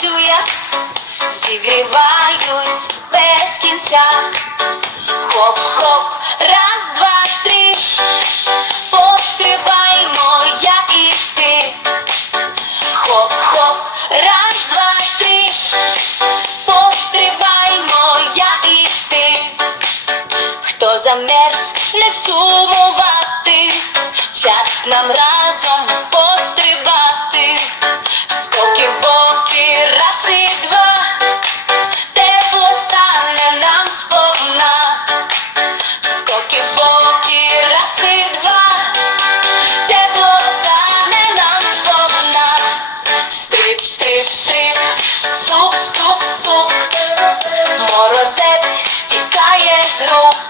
хочу я, зігріваюсь без кінця. Хоп-хоп, раз, два, три, Постребай, моя и ти. Хоп-хоп, раз, два, три, пострибаймо моя и ты, Хто замерз, не сумувати, час нам разом. Стрип, стоп, стоп, стук, морозець тікає з рук.